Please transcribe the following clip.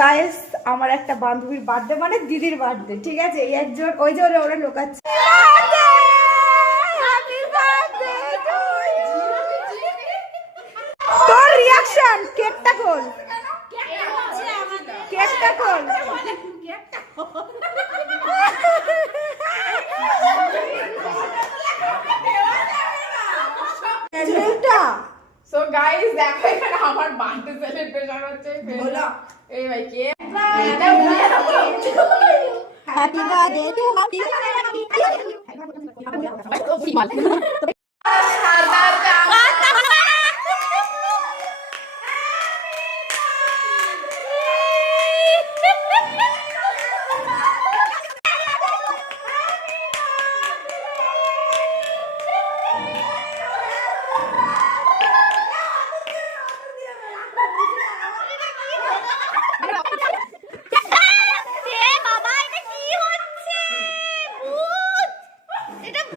Guys আমার একটা বান্ধবীর বার্থডে মানে দিদির বার্থডে, ঠিক আছে? এই একজন ওই যে ওরা লোকাচ্ছে। তোর রিঅ্যাকশন, কেকটা খোল, কেকটা খোল। সো গাইস দেখো এখানে আমার বার্থডে সেলিব্রেশন হচ্ছে। বলো এই ভাই কে হ্যাপি বার্থডে টু